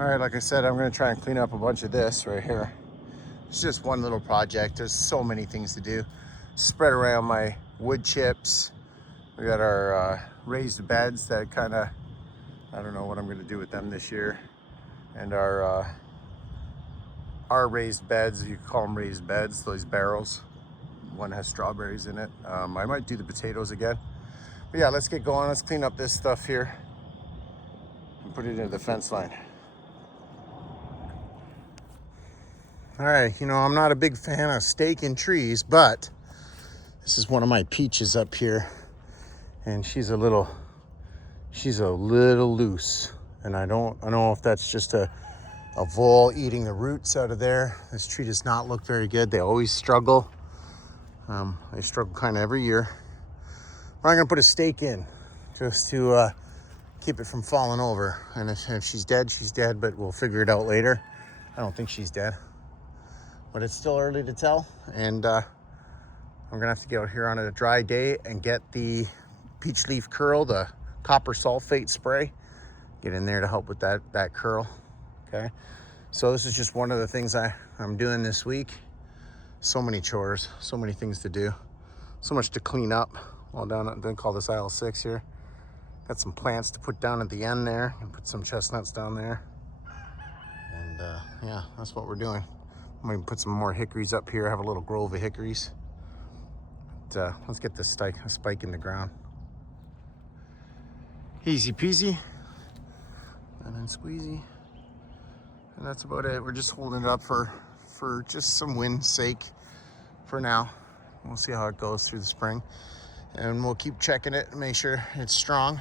All right, like I said, I'm gonna try and clean up a bunch of this right here. It's just one little project. There's so many things to do. Spread around my wood chips. We got our raised beds that kind of, I don't know what I'm gonna do with them this year. And our raised beds, you call them raised beds, those barrels. One has strawberries in it. I might do the potatoes again. But yeah, let's get going. Let's clean up this stuff here and put it into the fence line. All right, you know, I'm not a big fan of staking trees, but this is one of my peaches up here, and she's a little loose, and I don't know if that's just a vole eating the roots out of there. This tree does not look very good. They always struggle. They struggle kind of every year. But I'm gonna put a stake in just to keep it from falling over. And if she's dead, she's dead, but we'll figure it out later. I don't think she's dead, but it's still early to tell. And I'm gonna have to get out here on a dry day and get the peach leaf curl, the copper sulfate spray, get in there to help with that curl. Okay, so this is just one of the things I'm doing this week. So many chores, so many things to do, so much to clean up. All down, then call this aisle 6 here. Got some plants to put down at the end there, and put some chestnuts down there. And yeah, that's what we're doing. I'm gonna put some more hickories up here. I have a little grove of hickories. But, let's get this spike in the ground. Easy peasy, and then squeezy. And that's about it. We're just holding it up for just some wind's sake for now. We'll see how it goes through the spring. And we'll keep checking it and make sure it's strong.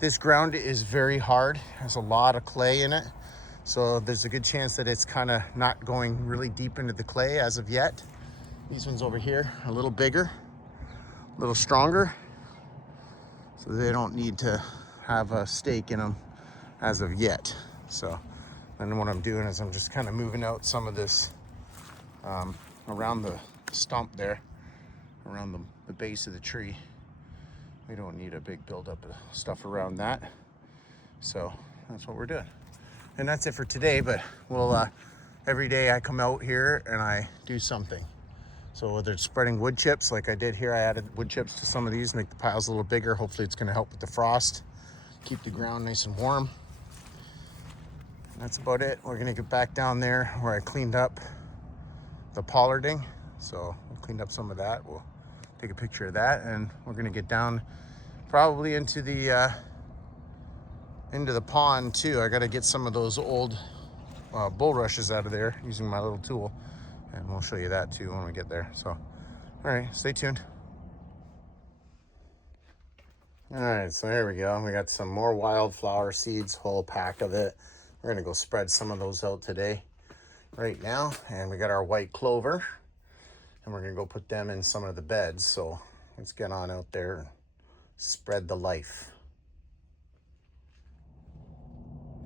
This ground is very hard. There's a lot of clay in it. So there's a good chance that it's kind of not going really deep into the clay as of yet. These ones over here, a little bigger, a little stronger. So they don't need to have a stake in them as of yet. So then what I'm doing is I'm just kind of moving out some of this around the stump there, around the base of the tree. We don't need a big buildup of stuff around that. So that's what we're doing. And that's it for today, but we'll, every day I come out here and I do something. So whether it's spreading wood chips like I did here, I added wood chips to some of these, make the piles a little bigger. Hopefully it's gonna help with the frost, keep the ground nice and warm. And that's about it. We're gonna get back down there where I cleaned up the pollarding. So we cleaned up some of that. We'll take a picture of that, and we're gonna get down probably into the pond too. I gotta get some of those old bulrushes out of there using my little tool, and we'll show you that too when we get there. So, all right, stay tuned. All right, so here we go. We got some more wildflower seeds, whole pack of it. We're gonna go spread some of those out today, right now. And we got our white clover, and we're gonna go put them in some of the beds. So let's get on out there and spread the life.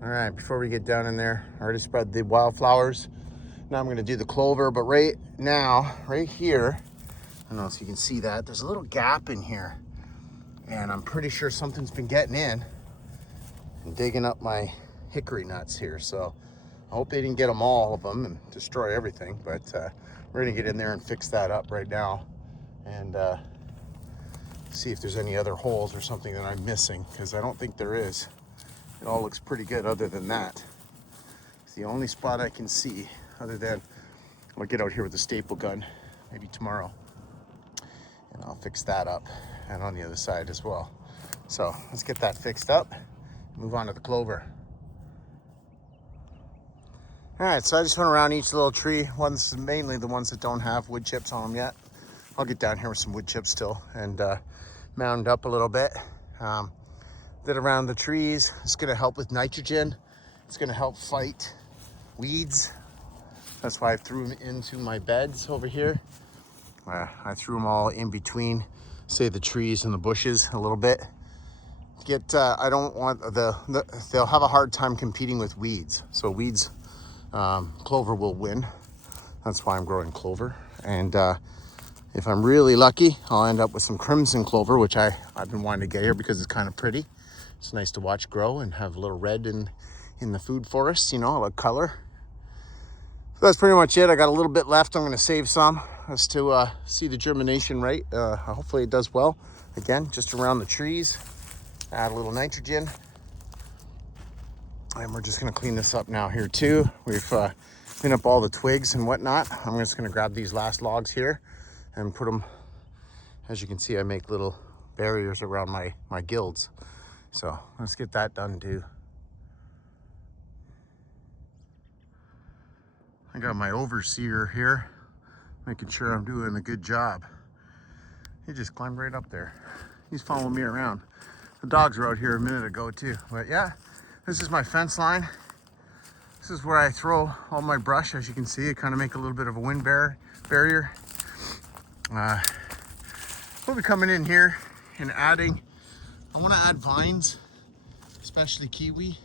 All right, before we get down in there, I already spread the wildflowers. Now I'm gonna do the clover, but right now, right here, I don't know if you can see that, there's a little gap in here. And I'm pretty sure something's been getting in and digging up my hickory nuts here. So I hope they didn't get them all of them and destroy everything, but we're gonna get in there and fix that up right now and see if there's any other holes or something that I'm missing, because I don't think there is. It all looks pretty good other than that. It's the only spot I can see, other than I'll get out here with a staple gun maybe tomorrow and I'll fix that up, and on the other side as well. So let's get that fixed up, move on to the clover. All right, so I just went around each little tree. One's mainly the ones that don't have wood chips on them yet. I'll get down here with some wood chips still and mound up a little bit. Did around the trees. It's gonna help with nitrogen. It's gonna help fight weeds. That's why I threw them into my beds over here. I threw them all in between, say, the trees and the bushes a little bit. I don't want they'll have a hard time competing with weeds. So weeds, clover will win. That's why I'm growing clover. And if I'm really lucky, I'll end up with some crimson clover, which I've been wanting to get here because it's kind of pretty. It's nice to watch grow and have a little red in in the food forest, you know, I like color. So that's pretty much it. I got a little bit left. I'm going to save some as to see the germination rate. Hopefully it does well. Again, just around the trees. Add a little nitrogen. And we're just going to clean this up now here too. We've cleaned up all the twigs and whatnot. I'm just going to grab these last logs here and put them, as you can see, I make little barriers around my guilds. So let's get that done too. I got my overseer here, making sure I'm doing a good job. He just climbed right up there. He's following me around. The dogs were out here a minute ago too. But yeah, this is my fence line. This is where I throw all my brush. As you can see, I kind of make a little bit of a wind barrier. We'll be coming in here and adding, I want to add vines, especially kiwi,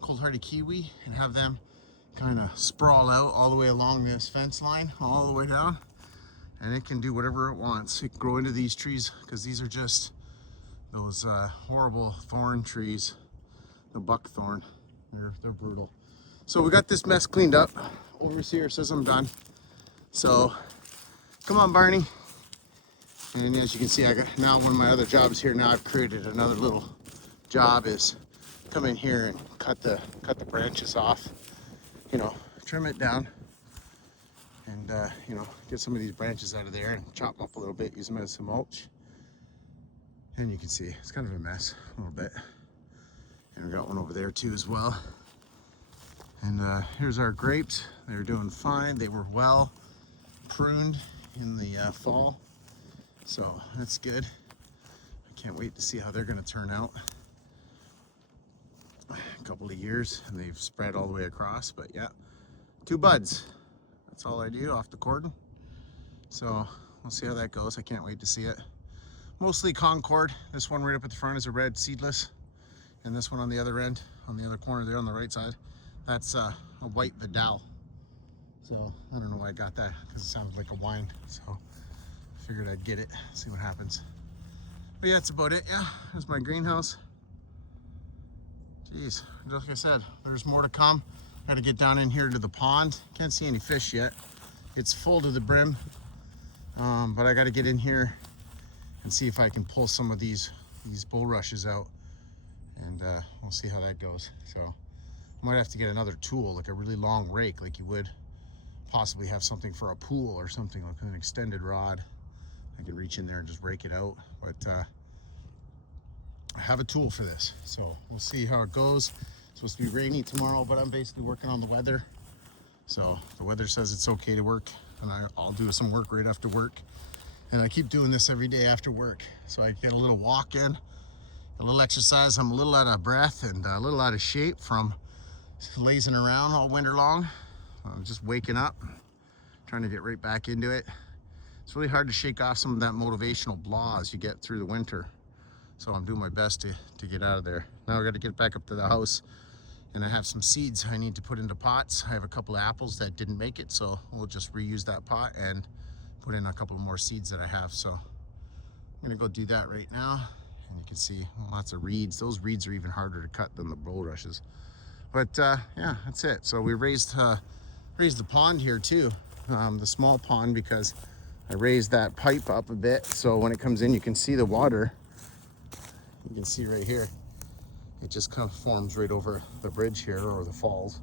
cold-hearted kiwi, and have them kind of sprawl out all the way along this fence line, all the way down. And it can do whatever it wants. It can grow into these trees because these are just those horrible thorn trees, the buckthorn. They're brutal. So we got this mess cleaned up. Overseer says I'm done. So come on, Barney. And as you can see, I got now one of my other jobs here. Now I've created another little job is come in here and cut the branches off. You know, trim it down and you know, get some of these branches out of there and chop them up a little bit, use them as some mulch. And you can see it's kind of a mess a little bit. And we got one over there too as well. And here's our grapes. They're doing fine. They were well pruned in the fall, so that's good. I can't wait to see how they're going to turn out. A couple of years and they've spread all the way across, but yeah, 2 buds. That's all I do off the cordon. So we'll see how that goes. I can't wait to see it. Mostly Concord. This one right up at the front is a red seedless, and this one on the other end, on the other corner there on the right side, that's a white Vidal. So I don't know why I got that, because it sounds like a wine. So I figured I'd get it, see what happens. But yeah, that's about it. Yeah, there's my greenhouse. Jeez, like I said, there's more to come. Got to get down in here to the pond. Can't see any fish yet. It's full to the brim, but I got to get in here and see if I can pull some of these bulrushes out, and we'll see how that goes. So I might have to get another tool, like a really long rake, like you would possibly have something for a pool or something, like an extended rod. I can reach in there and just rake it out, but I have a tool for this, so we'll see how it goes. It's supposed to be rainy tomorrow, but I'm basically working on the weather. So the weather says it's okay to work, and I'll do some work right after work. And I keep doing this every day after work, so I get a little walk in, a little exercise. I'm a little out of breath and a little out of shape from lazing around all winter long. I'm just waking up, trying to get right back into it. It's really hard to shake off some of that motivational blah as you get through the winter. So I'm doing my best to get out of there. Now I got to get back up to the house, and I have some seeds I need to put into pots. I have a couple of apples that didn't make it, so we'll just reuse that pot and put in a couple of more seeds that I have. So I'm gonna go do that right now. And you can see lots of reeds. Those reeds are even harder to cut than the bulrushes. But yeah, that's it. So we raised the pond here too, the small pond, because I raised that pipe up a bit. So when it comes in, you can see the water. You can see right here, it just kind of forms right over the bridge here, or the falls,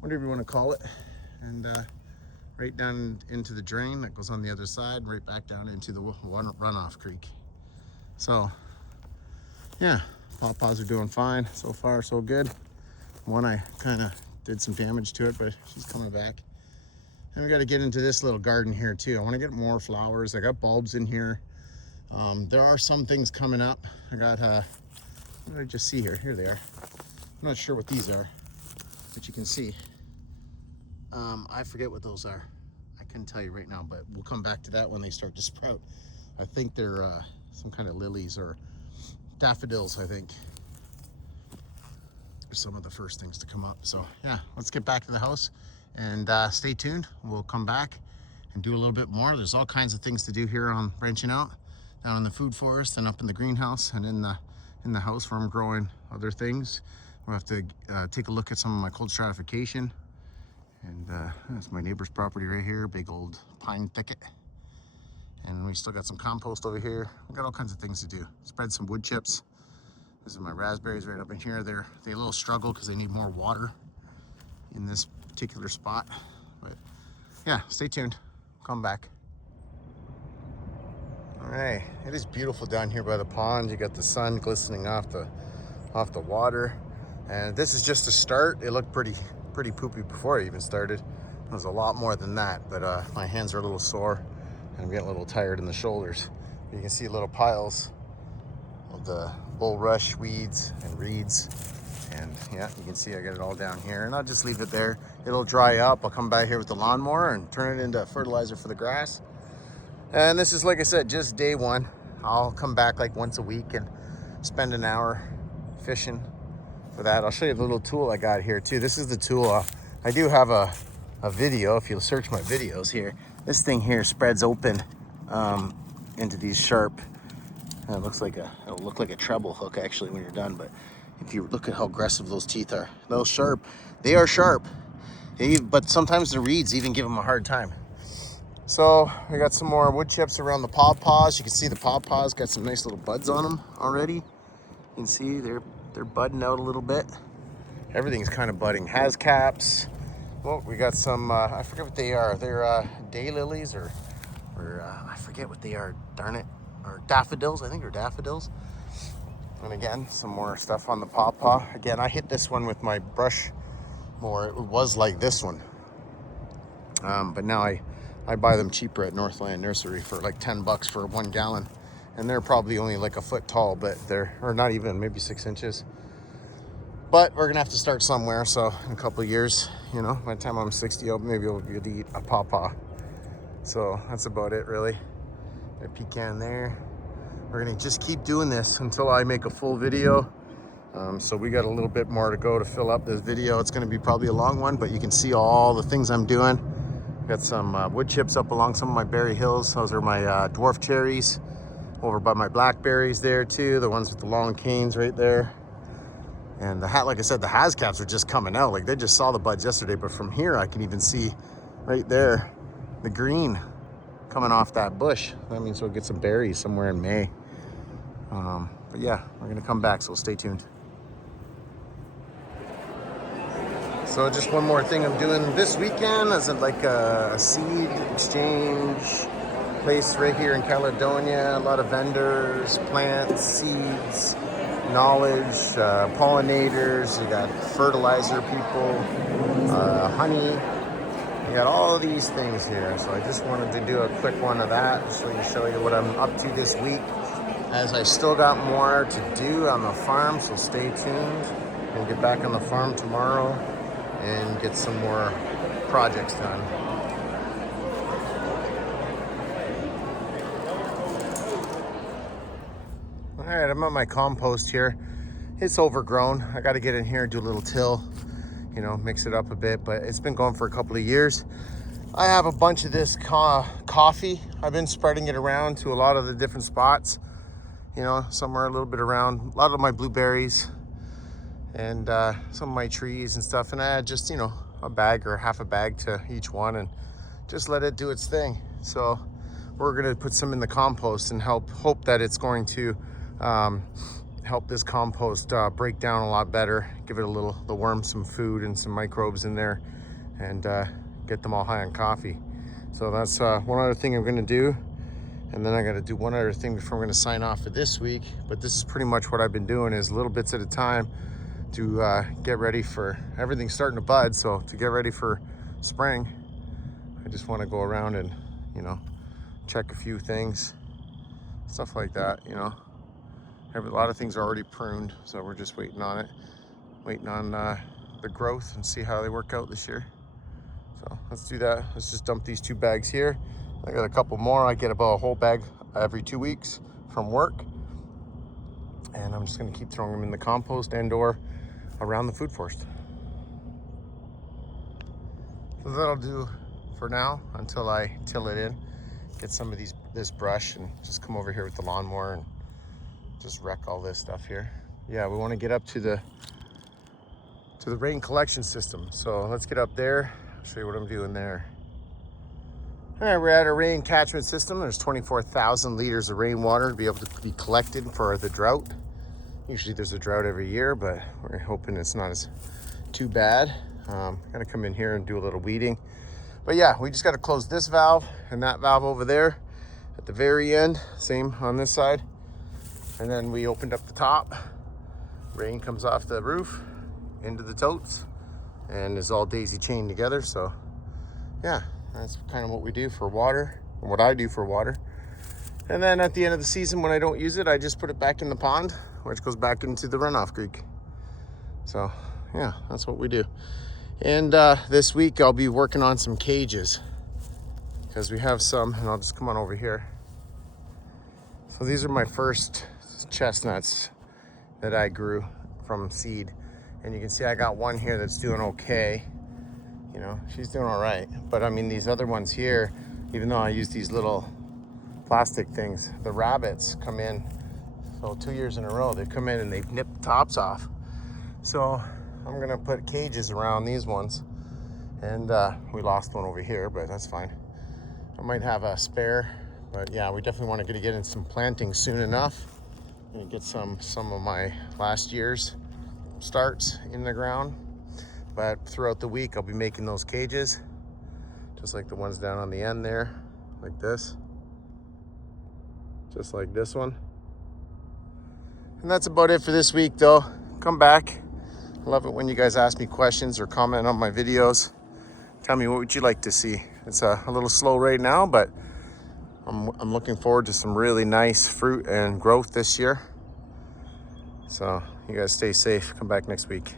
whatever you want to call it. And right down into the drain that goes on the other side, right back down into the runoff creek. So yeah, pawpaws are doing fine. So far, so good. One, I kind of did some damage to it, but she's coming back. And we got to get into this little garden here too. I want to get more flowers. I got bulbs in here. There are some things coming up. I got, what did I just see here? Here they are. I'm not sure what these are, but you can see. I forget what those are. I couldn't tell you right now, but we'll come back to that when they start to sprout. I think they're some kind of lilies or daffodils, I think. Are some of the first things to come up. So yeah, let's get back to the house and stay tuned. We'll come back and do a little bit more. There's all kinds of things to do here on branching out, down in the food forest and up in the greenhouse and in the house where I'm growing other things. We'll have to take a look at some of my cold stratification. And that's my neighbor's property right here, big old pine thicket. And we still got some compost over here. We got all kinds of things to do. Spread some wood chips. This is my raspberries right up in here. They a little struggle because they need more water in this particular spot. But yeah, stay tuned. Come back. All right, it is beautiful down here by the pond. You got the sun glistening off the water. And this is just a start. It looked pretty poopy before I even started. It was a lot more than that, but my hands are a little sore and I'm getting a little tired in the shoulders. You can see little piles of the bulrush weeds and reeds. And yeah, you can see I got it all down here, and I'll just leave it there. It'll dry up. I'll come back here with the lawnmower and turn it into fertilizer for the grass. And this is, like I said, just day one. I'll come back like once a week and spend an hour fishing for that. I'll show you the little tool I got here too. This is the tool. I do have a video. If you'll search my videos here, this thing here spreads open into these sharp. It looks like it'll look like a treble hook actually when you're done. But if you look at how aggressive those teeth are, those sharp. They are sharp. But sometimes the reeds even give them a hard time. So we got some more wood chips around the pawpaws. You can see the pawpaws got some nice little buds on them already. You can see they're budding out a little bit. Everything's kind of budding. Has caps. Well, we got some, I forget what they are. They're daylilies or I forget what they are, darn it. Or daffodils, I think they're daffodils. And again, some more stuff on the pawpaw. Again, I hit this one with my brush more. It was like this one. But now I buy them cheaper at Northland Nursery for like 10 bucks for 1 gallon. And they're probably only like a foot tall, but or not even, maybe 6 inches. But we're gonna have to start somewhere. So in a couple of years, you know, by the time I'm 60, maybe I'll be able to eat a pawpaw. So that's about it really. A pecan there. We're gonna just keep doing this until I make a full video. So we got a little bit more to go to fill up this video. It's gonna be probably a long one, but you can see all the things I'm doing. Got some wood chips up along some of my berry hills. Those are my dwarf cherries. Over by my blackberries there too, the ones with the long canes right there. And like I said, the hascaps are just coming out. Like they just saw the buds yesterday, but from here I can even see right there the green coming off that bush. That means we'll get some berries somewhere in May. But yeah, we're gonna come back, so stay tuned. So just one more thing I'm doing this weekend is like a seed exchange place right here in Caledonia. A lot of vendors, plants, seeds, knowledge, pollinators. You got fertilizer people, honey. You got all of these things here. So I just wanted to do a quick one of that so you show you what I'm up to this week, as I still got more to do on the farm. So stay tuned. We'll get back on the farm tomorrow and get some more projects done. All right, I'm on my compost here. It's overgrown. I got to get in here and do a little till, you know, mix it up a bit, but it's been going for a couple of years. I have a bunch of this coffee. I've been spreading it around to a lot of the different spots, you know, somewhere a little bit around a lot of my blueberries and some of my trees and stuff. And I add just, you know, a bag or half a bag to each one and just let it do its thing. So we're gonna put some in the compost and hope that it's going to help this compost break down a lot better, give it the worms some food and some microbes in there, and get them all high on coffee. So that's one other thing I'm gonna do. And then I gotta do one other thing before I'm gonna sign off for this week. But this is pretty much what I've been doing, is little bits at a time to get ready for everything starting to bud. So to get ready for spring, I just wanna go around and, you know, check a few things, stuff like that, you know. A lot of things are already pruned, so we're just waiting on it, waiting on the growth and see how they work out this year. So let's do that. Let's just dump these 2 bags here. I got a couple more. I get about a whole bag every 2 weeks from work. And I'm just gonna keep throwing them in the compost and or around the food forest. So that'll do for now until I till it in. Get some of this brush and just come over here with the lawnmower and just wreck all this stuff here. Yeah, we want to get up to to the rain collection system. So let's get up there, I'll show you what I'm doing there. All right, we're at a rain catchment system. There's 24,000 liters of rainwater to be able to be collected for the drought. Usually there's a drought every year, but we're hoping it's not as too bad. Gotta come in here and do a little weeding. But yeah, we just gotta close this valve and that valve over there at the very end. Same on this side. And then we opened up the top. Rain comes off the roof into the totes and is all daisy chained together. So yeah, that's kind of what we do for water, or what I do for water. And then at the end of the season, when I don't use it, I just put it back in the pond, which goes back into the runoff creek. So yeah, that's what we do. And this week I'll be working on some cages, because we have some, and I'll just come on over here. So these are my first chestnuts that I grew from seed. And you can see I got one here that's doing okay. You know, she's doing all right. But I mean, these other ones here, even though I use these little plastic things, the rabbits come in. So 2 years in a row, they come in and they've nipped the tops off. So I'm gonna put cages around these ones. And we lost one over here, but that's fine. I might have a spare, but yeah, we definitely want to get in some planting soon enough. I'm gonna get some of my last year's starts in the ground. But throughout the week, I'll be making those cages, just like the ones down on the end there, like this. Just like this one. And that's about it for this week though. Come back. I love it when you guys ask me questions or comment on my videos. Tell me what would you like to see. It's a little slow right now, but I'm looking forward to some really nice fruit and growth this year. So you guys stay safe. Come back next week.